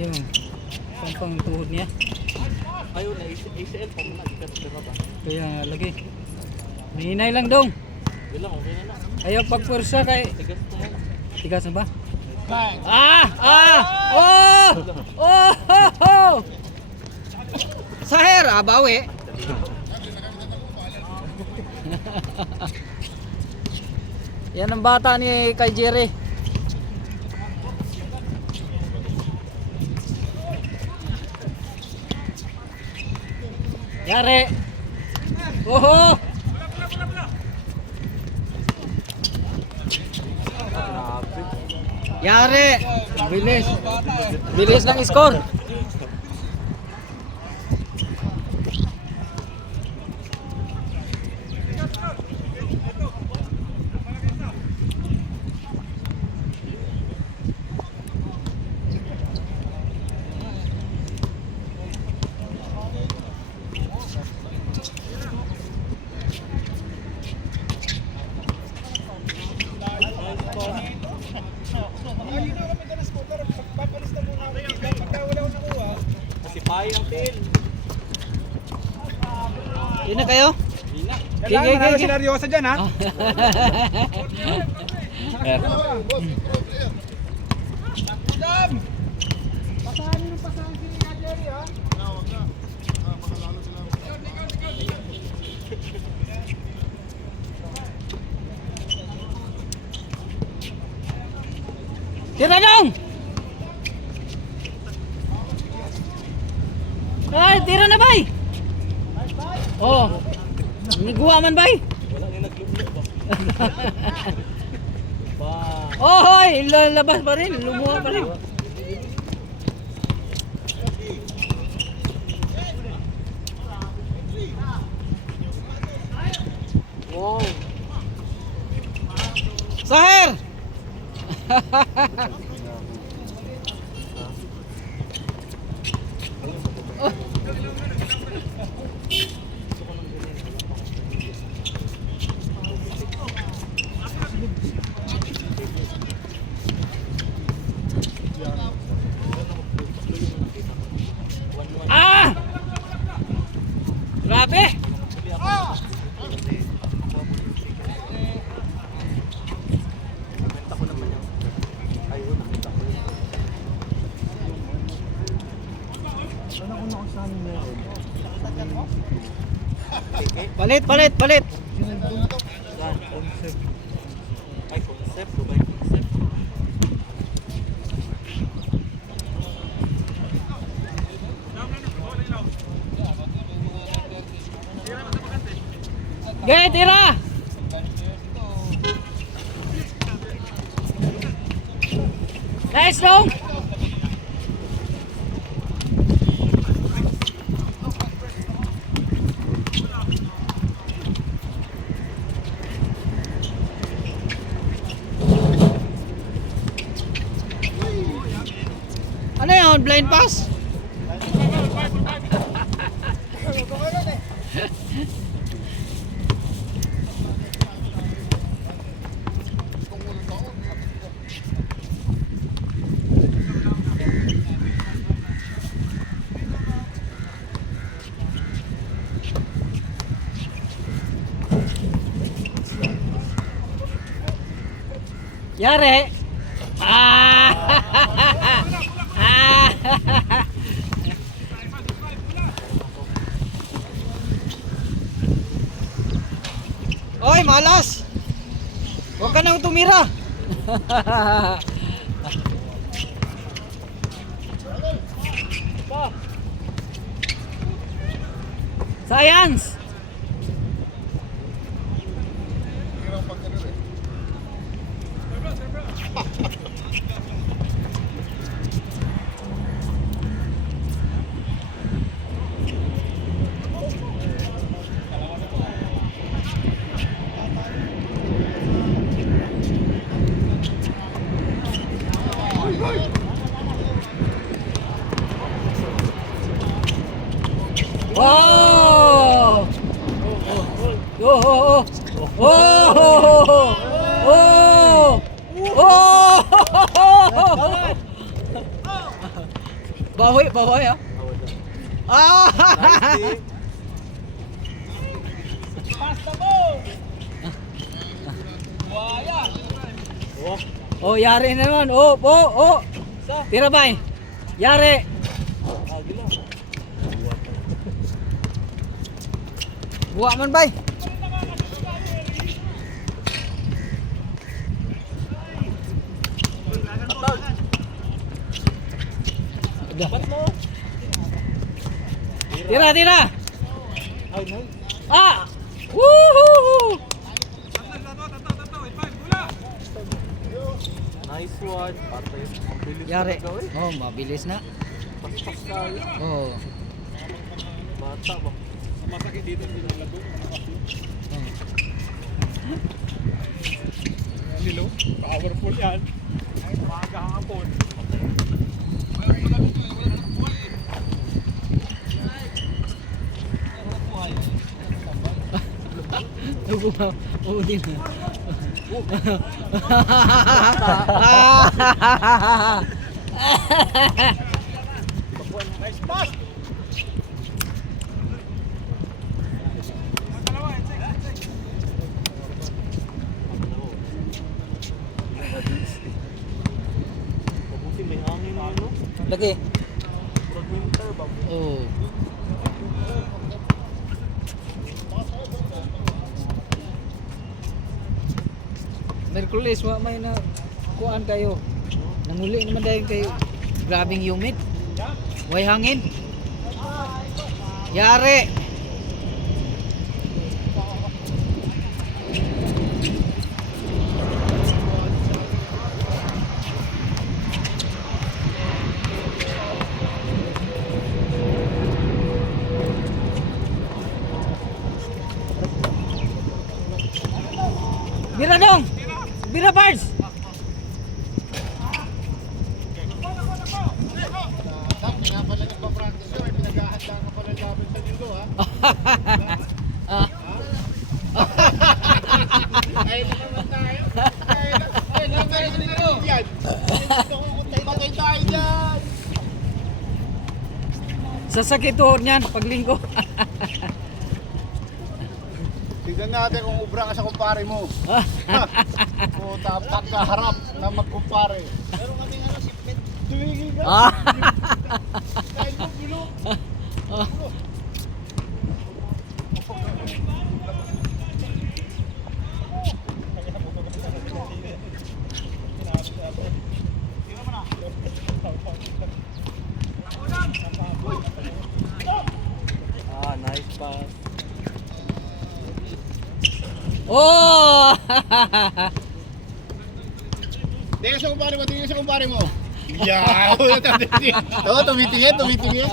Yung pang tuhod niya. Ayun na ACL pa muna dito ba? Kaya nga lagi. Hinay lang dong. Wala okay na na. Ayaw pagpursa kay Tigas na yan. tigas na ba? Oh! Oh! Oh! Saher, bawi. Yan ang bata ni kay Jerry. Yari. Oho! Yari. Bilis. Bilis ng score. Kasi pahay ang tail. Yun na kayo? Kailangan manalo si Lariosa dyan, ha? Jam! Pasahan yung pasahan si Jerry, ha? Wag na. Makalalo sila. Tira dong! Ay, tira na bay! Oh, niguha man bay? Wala nga naglublo ba? Ba. Oh, hoy, lalabas pa rin, lumuha pa rin. Wow. Saher! Ah! Grabe! Nakita ko naman yung ayun, nakita ko yun. Palit, palit, palit! Saan? Concept. Ay, concept. Dubai concept. Gaya, tira! Nice dong! Ano yun? Blind pass? Yari! Ah! Ah! Oy, malas! Huwag ka nang tumira! Science! oh, oh, oh, oh, oh, oh, bawi, bawi ah. Ah! Pasta mo! Buhaya! Oh, yari na naman. Oh, oh, oh. Tira bay. Yari. Buwa man bay. Dapat mo. Tira, tira. Ay, no. Ah! Woohoo! Nice one. Patay. Ang bilis Yari. talaga, eh. Oh, mabilis na. Paspas tayo. Oh. Bata ba? Masakit dito din ang lago. Lilo, powerful yan. Maaga hapon. Oo din. Nice pass! Mabuti may hangin na ano. Lagi. Purag winter ba? Oh. Merkulis, wa may na kuan kayo. Nanguli naman dahil kayo. Grabing humid. Way hangin. Yari. Bira dong. Bira Bards. Nga pala nagpa-practice yun, pinaghahanda nga pala laban sa linggo ha. Ah. Ay naman tayo. Ay naman tayo dito. Yan. Patay tayo dyan. Sasakit tuhod niyan paglinggo. Tignan natin kung ubra ka sa kumpare mo. Puta, pagkaharap na magkumpare. Pero kami nga si Pet. Tumigil ka. Ah. Kahit mo gulo. Ah, nice pass. Oh! Tingnan sa kumpare mo, tingnan sa kumpare mo. Yeah! Oo, tumitingin, tumitingin.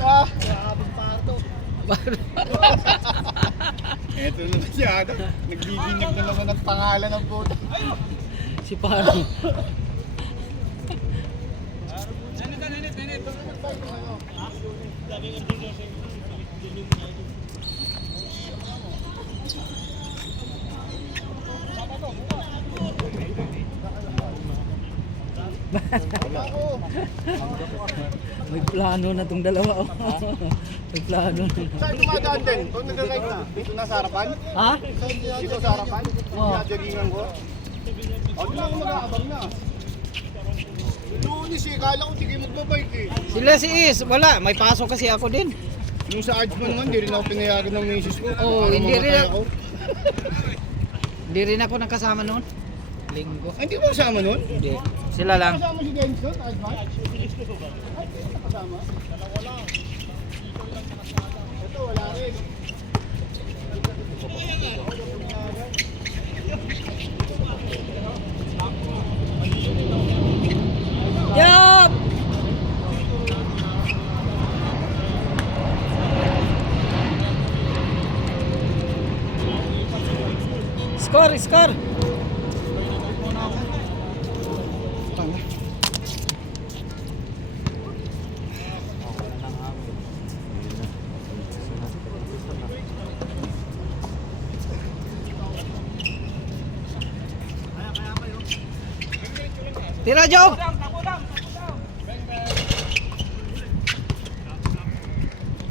Ah, eto na siya. Nagbibinyag na naman ang pangalan ng puto. Si Paro. May plano na tong dalawa. Oh. May plano na. Saan tumadaan din? Kung nag-ride na, dito na sa harapan? Ha? Dito sa harapan? Oo. Jogingan ko? O, di lang ako mag-aabang na. Lunis eh, kala ko sige magbabike eh. Sila si Is, wala. May pasok kasi ako din. Yung sa ads mo naman, di rin ako pinayagan ng misis ko. Oo, Para hindi rin mamatay ako. Hindi rin ako nakasama noon. Linggo. Ay, hindi mo kasama nun? Hindi. Sila lang. Kasama si Dennis doon, Advan? Ay, kasama? Dalawa lang. Ito, wala rin. Yup! Score, score! Tira, Job!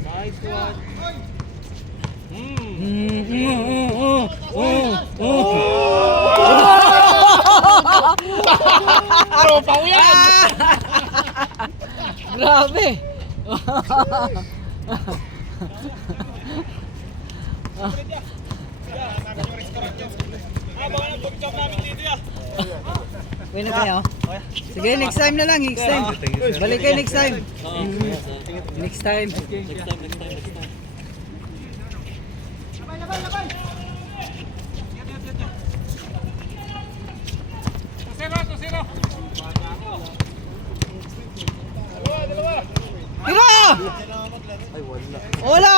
Nice one. Tropa ko yan! Grabe! Uwi na kayo? Sige, next time na lang, next time. Balik kayo next time. Next time. Next time. Tira! Ay, wala. Wala!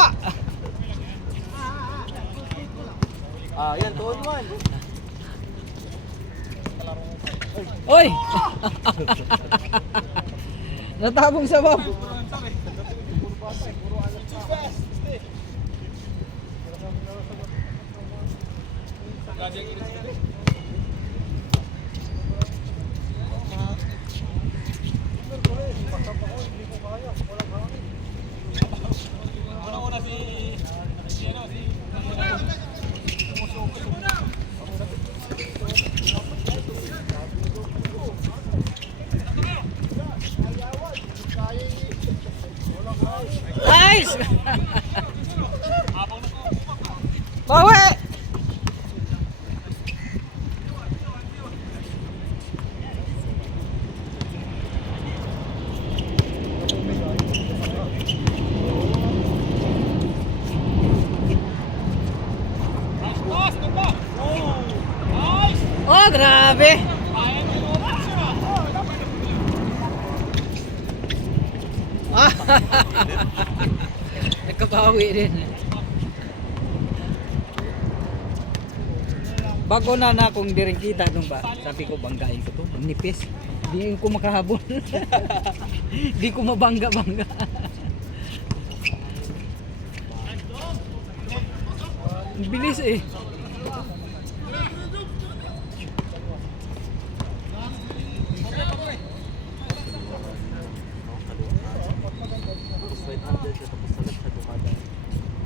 Yan, 2-on-1. Oy! Natabong sa bab. Nice! Bawi! Oh, grabe! Nagkabawi din. Bago na akong direng kita nung ba, sabi ko banggain ko to, ang nipis. Di ko makahabol. Di ko mabangga-bangga. Ang bilis eh. Tapos right handed siya, tapos sa left siya dumadaan.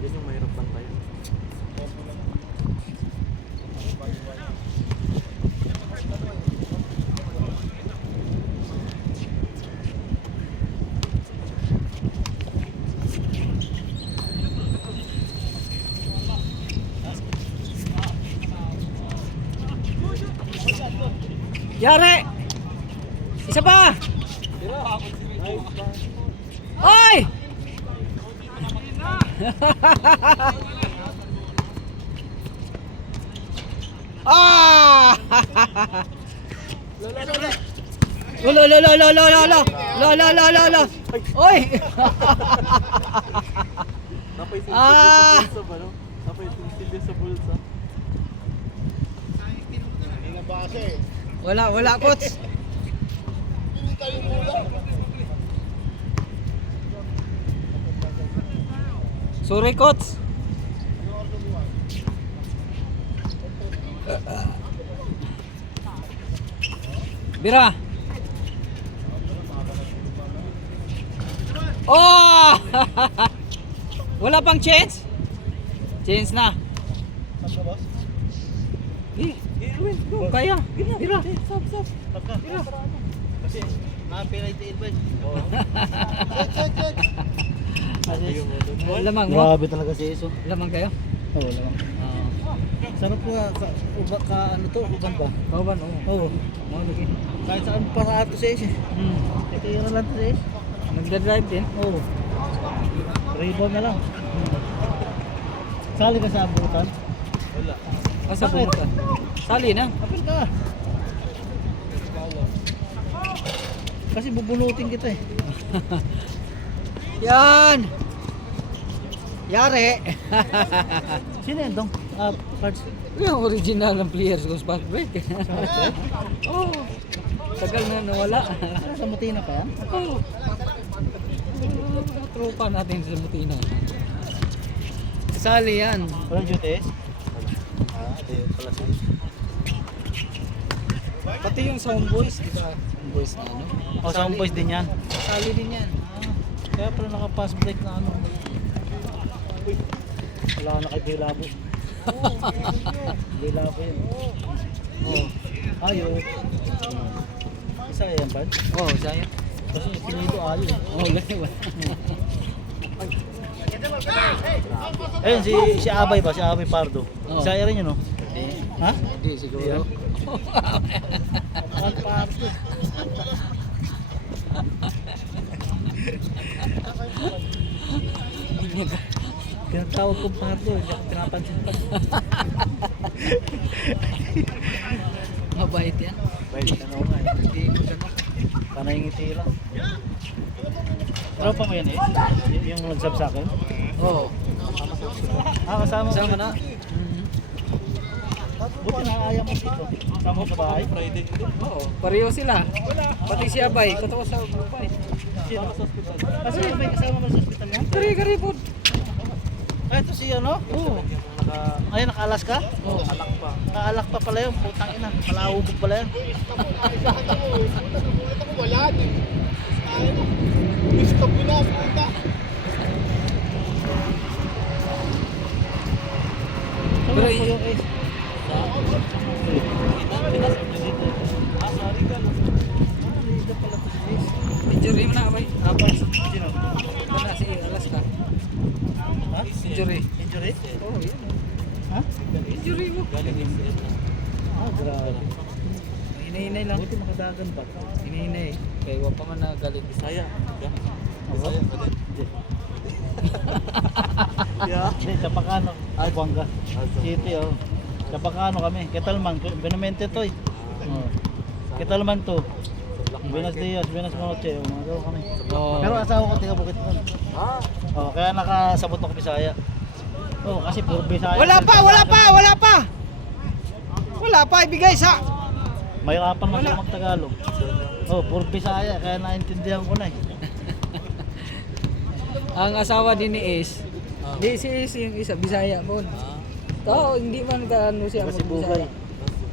Yun yung mahirap bantayan. Yare! Isa pa! Oy! Ah! Lo lo lo lo lo lo lo lo lo lo. Oy! Napay Ah! sa bulsa ba, no? Napay sa bulsa. Hindi na base eh. Wala coach. Hindi tayo mula. Sorry coach. Bira. Oh! Wala pang chance? Chance na. Kaya. Bira. Bira. Kasi, na-penalty tiin ba? Lamang mo? Grabe talaga si Iso. Lamang kayo? Oo, lamang. Sarap po ka ano to, uban ba? Bawban, oo. Oo. Mau lagi. Kahit saan paraan to si Iso. Ito yun na lang to si Iso. Nagda-drive din. Oo. Rebound na lang. Sali ka sa abutan. Wala. Asa Bakit? pumunta? Sali na. Apil ka. Kasi bubunutin kita eh. Yan! Yare! Sino yan dong? Cards. Yung original ng players ko spark break. Oh, tagal na nawala. Ano sa Mutina pa yan? Oh. Tropa natin sa Mutina. Sali yan. Walang duties? Ito yun pala si Iso. Pati yung sound boys, di ba? Sound boys na ano? O, sound boys din yan. Sali din yan. Kaya pala naka-pass break na ano. Uy, wala ka na kay Bilabo. Bilabo yun. Oh, ayo. Isa yan, Pad? Oh, saya. Kasi pinido ayo. Oh, ganun ba? Ayun, si Abay ba? Si Abay Pardo. Oo. Isa rin yun, no? Eh, Ha? hindi siguro. Ang Pardo. Tinatawag ko Pardo, hindi ako pinapansin pa. Mabait yan. Pwede ka na nga eh. Hindi mo ganun. Panay ngiti lang. Tropa mo yan eh? Yung nag-sub sa akin? Oo. Kasama mo. Sama na. Buti nakakaya mo dito. Kasama mo sa bahay? Friday din. Oo. Pareho sila. Pati si Abay. Katawa sa Abay. Sino? Kasi may kasama mo sa hospital niya? Kari-kari po. Ay, ito si ano? Oo. Ay, nakaalas ka? Oo. Alak pa. Nakaalak pa pala yun. Putang ina. Malahubog pala yan. Wala din. Ano? Gusto ko na puta. Pero Ano po yung ace? injury mo na Abay. Tapos, sino? Wala si Alaska. Ha? Injury. Injury? Oo, yun. Ha? Injury mo. Ah, grabe. Hinahinay lang. Buti makadagan ba? Hinahinay. Kaya wala pa man nagalit. Bisaya. Ako? Hindi. Yeah. Hindi, Chapacano. Ay, Buanga. City, oh. Chapacano kami. Ketalman. Benamente to eh. Oh. Ketalman to. Buenos Dias, Buenos Noche. Oh, mga gano'n kami. Oo. Pero asawa ko tiga Bukit nun. Ah. Oh, kaya nakasabot ako Bisaya. Oh, kasi puro Bisaya. Wala pa! Wala pa! Wala pa! Wala pa! Ibigay sa... Mahirapan man sila mag-Tagalog. Oh, puro Bisaya. Kaya naintindihan ko na eh. Ang asawa din ni Ace. Di si Ace yung isa, Bisaya po. Oo, hindi man gaano siya Si Bugay. mag-Bisaya.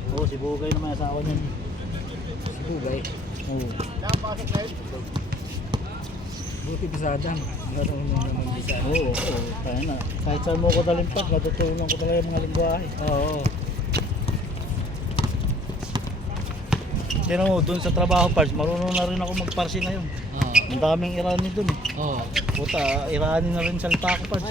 Oh, si Bugay naman yung asawa niya. Si Bugay. Oh. Napasok na yun. Buti Bisaya. Marunong naman Bisaya. Oo, oo. Kaya na. Kahit saan mo ko dalimpag, natutulungan ko talaga yung mga lingwahe. Oo. Pero mo, dun sa trabaho parts, marunong na rin ako magparsi ngayon. Oo. Ang daming Irani dun eh. Oo. Puta, Irani na rin salita ko parts.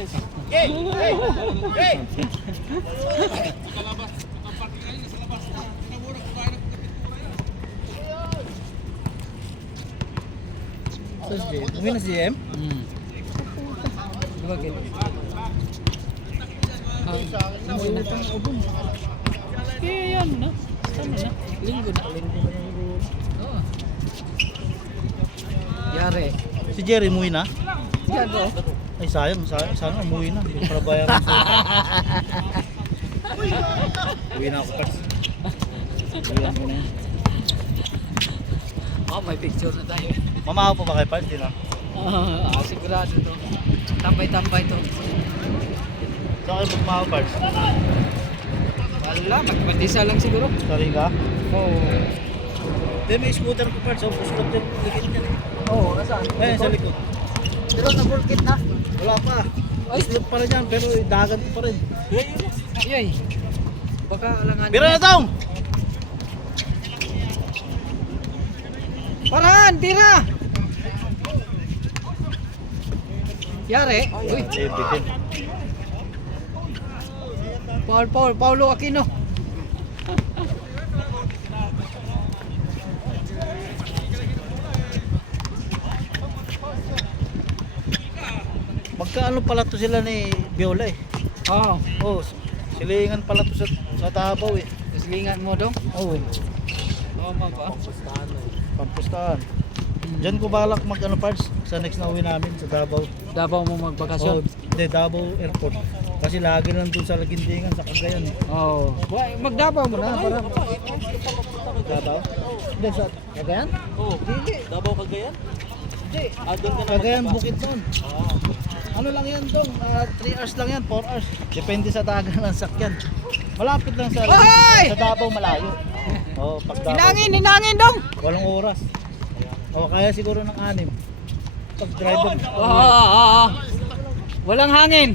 Uwi na si GM? Diba ganun? Umuwi na itong ubong. Kaya yan, no? Tama na. Linggo na. Oo. Yari. Si Jerry umuwi na? Yan o. Ay sayang, sana umuwi na. Hindi ko para bayaran sa uwi na ako parts. Uwi ko na yan. Oh, may picture na tayo. Mamahaw pa ba kayo parts? Di na? Sigurado to. Tambay-tambay to. Saan kayo magmahaw parts? Wala, magpandisa lang siguro. Sorry ka? Oo. Hindi, may scooter ko parts. Puslap din. Likit yan eh. Oo, nasaan? Ayun, sa likod. Pero na-bulkit na. Wala pa. Ay, Slip pa rin yan, pero dagan ko pa rin. yay. Baka alangan. Bira na tong! Parahan, tira! Yari. Uy, Bitin. Paulo Aquino. Magkaano pala to sila ni Viola eh. Oo. Oh, silingan pala to sa Davao eh. Kaslingan mo dong. Oh, Tama ba? pampustahan. Diyan ko balak mag ano parts sa next na uwi namin sa Davao. Davao mo Oh, magbakasyon. hindi, Davao Airport. Kasi lagi lang doon sa Lagindingan sa Cagayan eh. Oo. Magdabaw mo na para. Davao? Hindi, sa Cagayan? Oh. Davao Cagayan? Hindi. Doon ka na Cagayan magkaba. bukid doon. Ano lang yan dong? 3 hours lang yan, 4 hours. Depende sa dagat ng sakyan. Malapit lang sa Ay! Davao malayo. Oo, pagka Hinangin dong. walang oras. O kaya siguro ng 6. Pag driver. Oo. Walang hangin.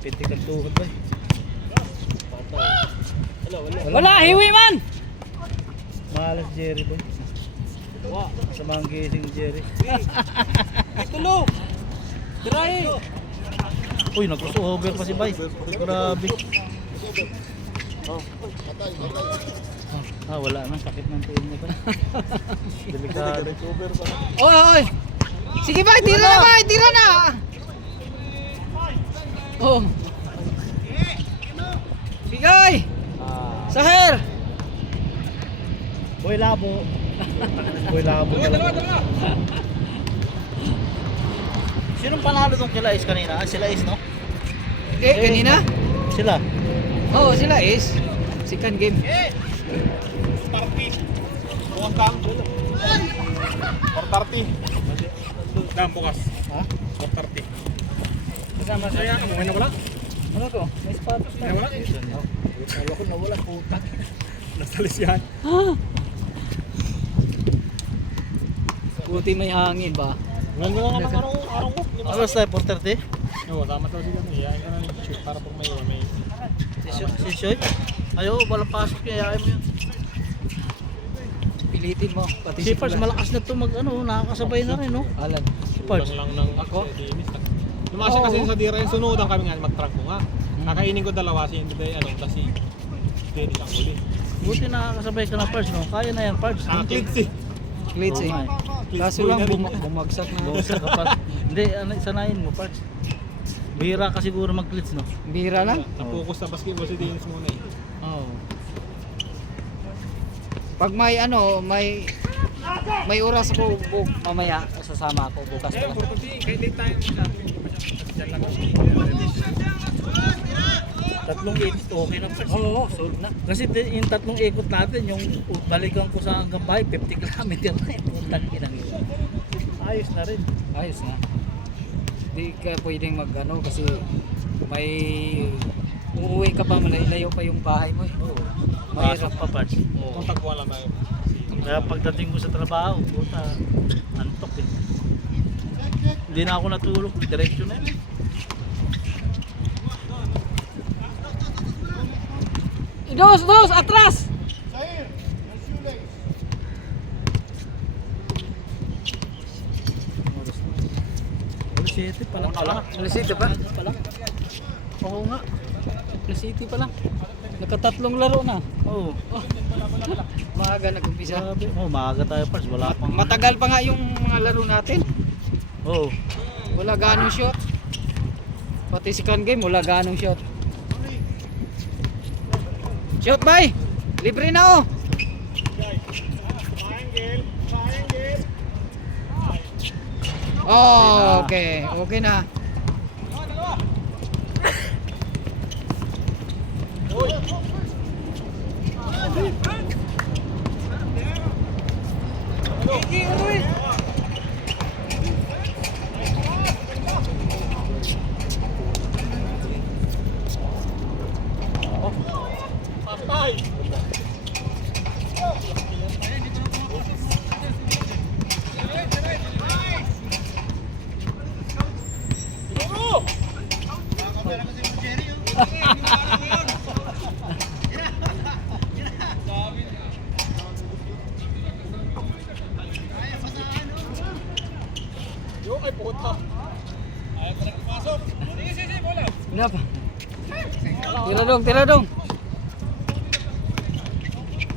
Pitik ang tuhod ba? Wala, hiwi man. Malas Jerry boy. Sa mga gising ni Jerry. Tulog! Try! Uy, nag-crossover pa si Bay. Grabe. Wala na. Sakit ng tuwing niya pa. Delikado. Oy. Sige bay, tira na bay, tira na. Oh. Bigay. Sahir. Boy labo. Boy labo. Sinong panalo tong kila Is kanina? Sila Is, no? Kanina? Sila. Oo, sila is. Second game. Bukas kang. 4:30. Dam bukas. Ha? 4:30. Kasama Kaya ka mo na wala? Ano to? May sapatos na. Wala. Kala ko nawala puta. Nasalis yan. Buti may hangin ba? Ngayon nga naman araw ko. Alas tayo, 4:30? Oo, tama to sila. Iyain ka na ng shoot para pag may Si Shoy? Ayaw, walang pasok niya. Ayaw mo yun. Pilitin mo. Pati Si Pards, malakas na to mag nakakasabay na rin, no? Alan. Si Pards. lang ng Ako? Dennis. Lumasya kasi sa dira yung sunudan kami nga mag-track ko nga. Kakainin ko dalawa si si Dennis ang huli. Buti nakakasabay ka na Pards, no? Kaya na yan, Pards. Click si. Glitch eh. Oo nga Kaso lang bumagsak na. Bawsa ka pa. Hindi, sanayin mo, Pards. Bihira ka siguro mag-glitch, no? Bira lang. Na-focus sa basketball si Dennis muna eh. Oo. Pag may may oras ako mamaya sasama ako bukas pa lang. Kahit late tayo dyan lang. Tatlong ikot, okay na Pards. Oo, solve na. Kasi yung tatlong ikot natin, yung balikan ko sa hanggang bahay, 50 kilometer na yun. Putang inang yun. Ayos na rin. Ayos na. Di ka pwedeng kasi may uuwi ka pa, malayo pa yung bahay mo eh. Oo. Mahirap. Pasok pa Pards. Kung tagpuan lang tayo. Kaya pagdating ko sa trabaho, puta, antok eh. Hindi na ako natulog, diretso na yun. Dos, atras! Sahir, yung shoelace. Alas 7 pa lang. Alas 7 pa? Oo nga. Alas 7 pa lang. Nakatatlong laro na. Oo. Maaga nag-umpisa. Sabi, maaga tayo Pards, wala pang... Matagal pa nga yung mga laro natin. Oo. Wala ganong shot. Pati second game, wala ganong shot. Shot bay! Libre na oh! Oh, okay. Okay na. Kenapa? Tira dong.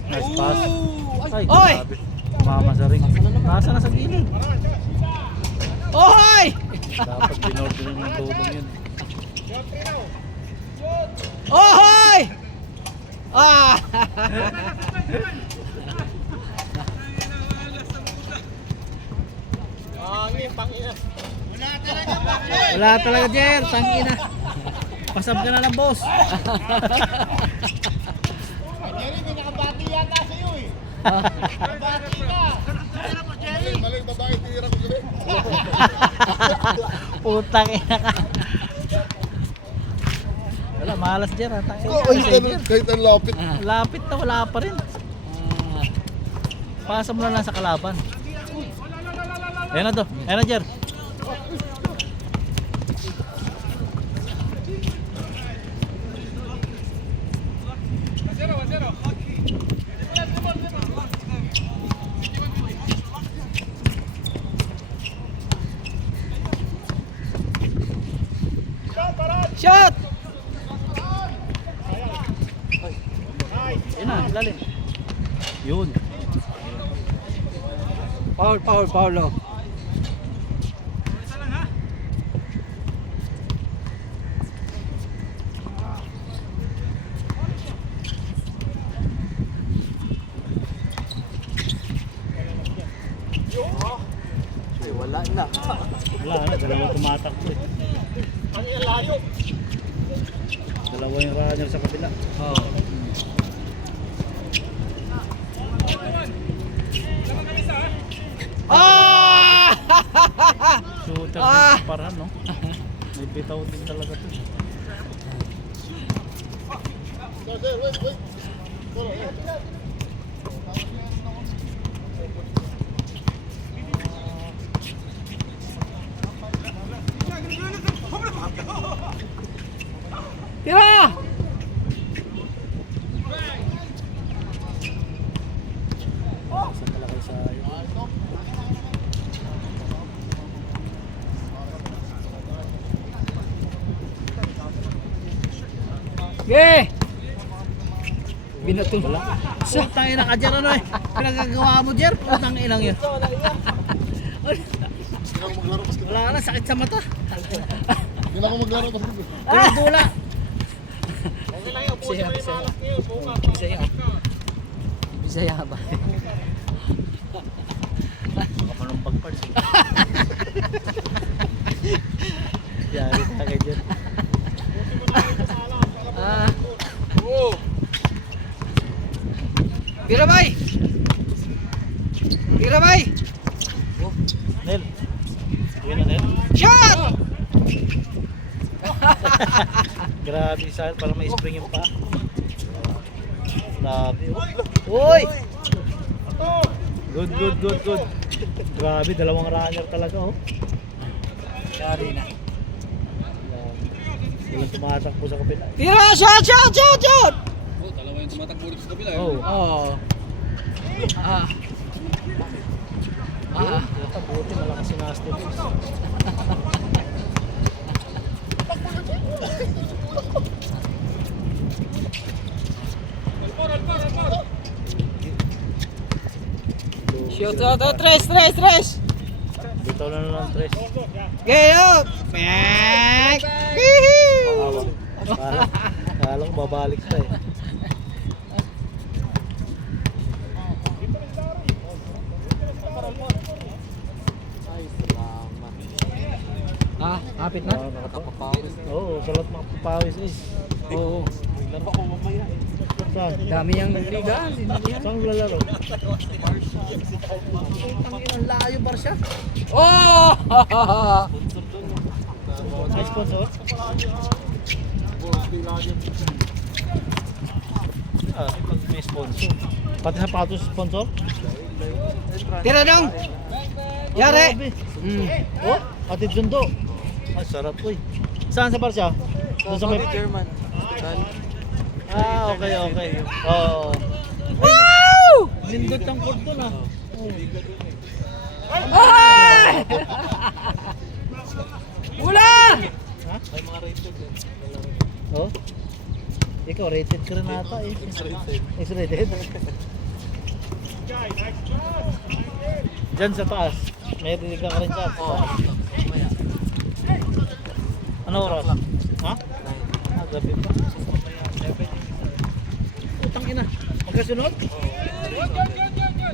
Nice pass. Ay, Oy! grabe. Mama sa ring. Nasa na sa gilid. Ohoy! Dapat binorder ng tutong yun. Ohoy! Ah! Wala talaga, Jer. Tangina. Pasab ka na lang, boss. Jerry, may nakabati yata sa'yo eh. Nakabati ka. Mali, babae, tira ko gabi. Putang ina ka. Wala, Malas Jer ha. Ay, ganun, kahit ang lapit. Lapit na wala pa rin. Ah, Pasa mo na lang sa kalaban. Ayan na to. Ayan na Jer. shot! Ayan na, lalim. Yun. Foul, foul, foul. Oh. Wala na. Wala na, dalawa tumatakbo eh. Dalawa yung runner sa kabila. Oh. Ah! Shooter Ah! din parahan no? May bitaw din talaga to. Tira! Sa kalakay sa Ge! Binato. Sa Putang ina ka Jer ano eh. Pinagagawa mo Jer. Putang inang yun. Wala na, sakit sa mata. Hindi na ako maglaro kasi. Dula. Bisaya, Bisaya. Bisaya. Bisaya ba? Baka malumpag parts. Yari ka kay Jer. Ah. Pirabay! Pirabay! Nel. Sige na Nel. Shot! Grabe sa para may spring yung pa. Grabe. Uy! Good, good, good, good. Grabe, dalawang runner talaga oh. Yari na. Walang tumatakbo sa kabila. Tira! Shot! Shot! Shot! Shot! Oh. Oh. Ah. Ah. Puta, buti malakas si Nasty. Shoot out! Oh, tres! Tres! Tres! Dito na lang tres. Get up! Back! Woohoo! Kala ko babalik ka eh. Ah, hapit na? Nakapapawis. Oo, salat makapapawis eh. Oo. Saan? Dami yung ligaan. Saan lalaro? Ang layo bar siya. Oh! May sponsor? Ah, pag may sponsor. Pati sapatos sponsor? Tira dong! Yari! Grabe. Mm. Oh, Ate Jundo. Ay, sarap po eh. Saan sa bar siya? Doon sa may... German. Ah, okay, okay. Oo. Wow! Lindot ang court doon ah. Ay! Wala! Ha? Oh? Ikaw, rated ka rin ata eh. Is rated? Diyan sa taas. May rinig ka rin sa taas. Ano oras? Ha? Ah, gabi pa. Utang ina. Magkasunod?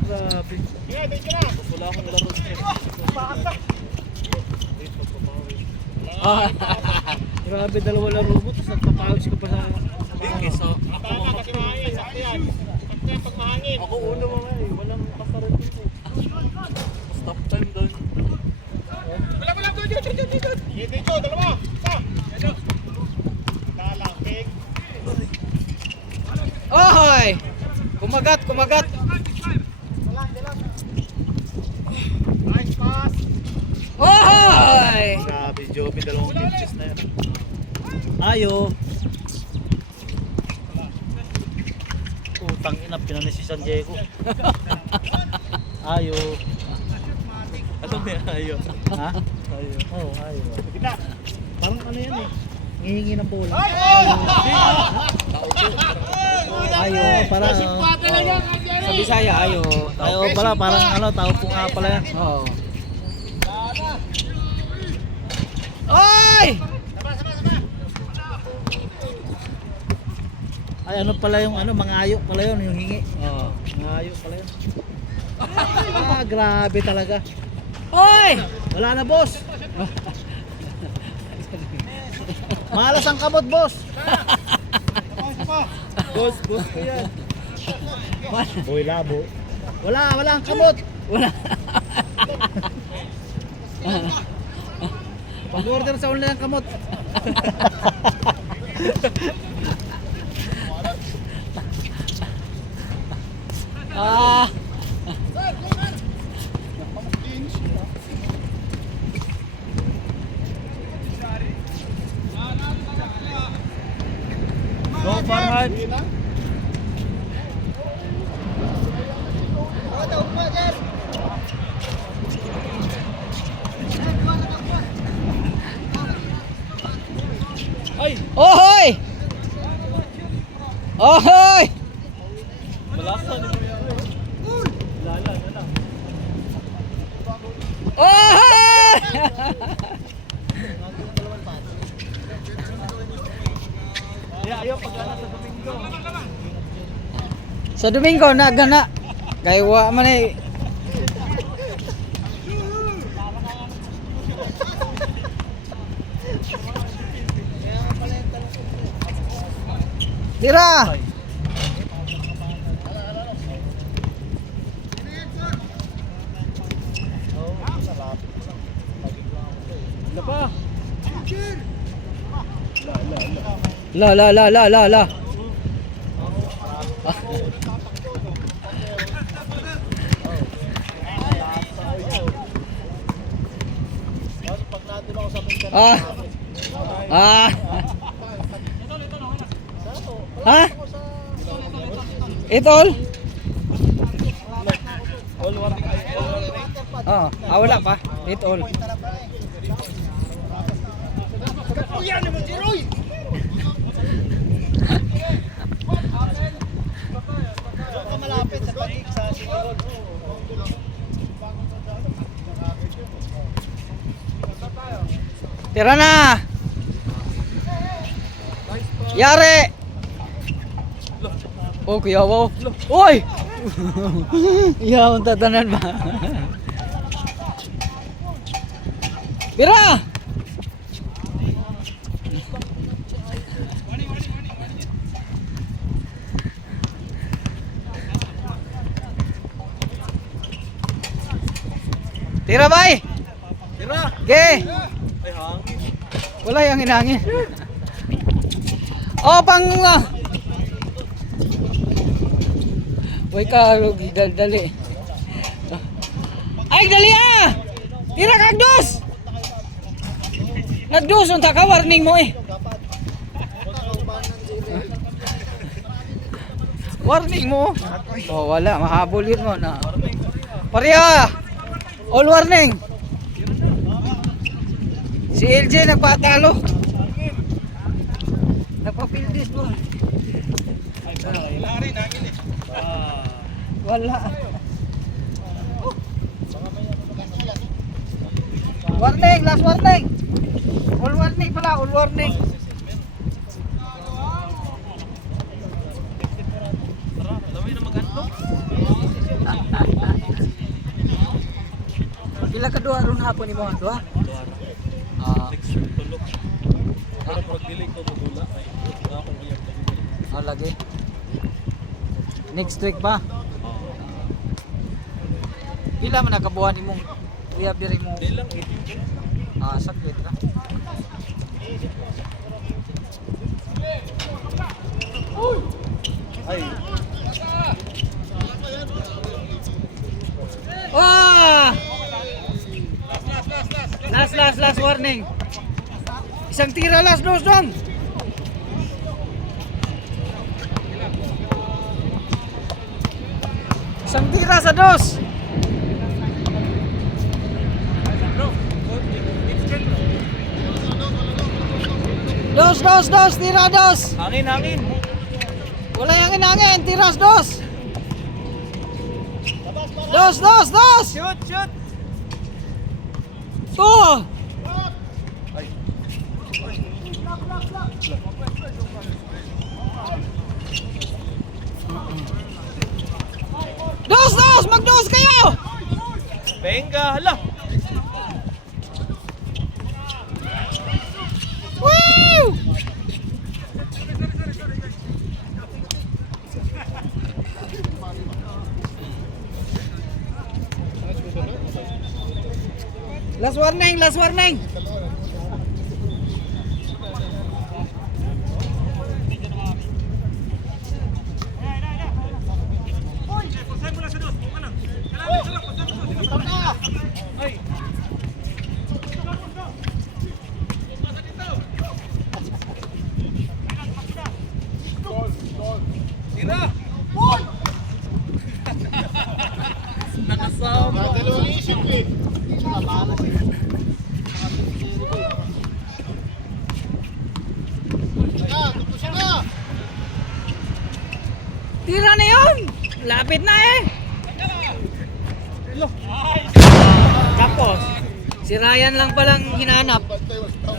Grabe. Wala akong laro. Ah. Grabe, dalawa lang robot. Tapos nagpapawis ko pa sa... Ako una mga eh. Walang kasaran dito. Stop time doon. Dito, dalawa. Isa. Dala, pig. Kumagat, kumagat. Nice pass. Oy! Grabe, Joby, dalawang pinches na yan. Ayo. Utang ina, pinani si San Diego. Ayo. Ano ba ayo? Ha? Ayo. Oo, ayo. Parang ano yan eh. Ngihingi ng bola. Ayo, para Sa Bisaya, ayo. ayo pala, parang ano, tao po nga pala yan. Oo. Oy! Ay, ano pala yung ano, mga ayo pala yun, yung hingi. Oo. Mga ayo pala yun. Grabe talaga. Oy! Wala na, boss. Malas ang kamot, boss. Boss ko yan. Boy labo. Wala ang kamot. Wala. Pag-order sa online ang kamot. Ah! Go Farhan. Ay! Ohoy! Ohoy! Malasan. Lala, lala. Ohoy! Ayaw pagkala sa Domingo. Sa Domingo na gana. Kay wa man eh. Tira! Ano pa? La. Ah. Ah. Ha? Itol? All warning. Oo, wala pa. Itol. Malapit sa pagig sa Sigurod. Tira na! Yari! Oh, kuyaw. Uy! Yaw, tatanan ba? Tira! Tira, bay! Tira! Ge! Ay hangin. Wala yung hinangin. Oh, pang... Uy ka, dali. Ay, dali ah! Tira kagdos! Nagdos, unta ka, warning mo eh. Warning mo. Oh, wala, mahabol yun mo na. Pareha! All warning! Si LJ nagpatalo. Nagpapildis mo. Wala. Warning, last warning. All warning pala, all warning. Tara, laway na mag-antlo. Pila ka duha ron hapon imo duha? Duara. Ah, Next tulog. Pero pag dilig ko magula ay akong iyang pag-ibig. lagi. Next week pa. Pila man nakabuhan imong uyab diri mo? Di lang 18. Ah, sakit ra. Ay. warning. Isang tira last dos dong. Isang tira sa dos. Dos, tira dos. Hangin, hangin. Wala yang hangin, tiras dos. Dos. Shoot, shoot. Tuh. Dos, magdos kayo. Benga, hala. Woo! Last warning. Tira. Nakasama. Dalawang isip eh. Tupusin na! Tira na yun. Lapit na eh. Tapos, si Ryan lang palang hinanap. Bantay, wag tao.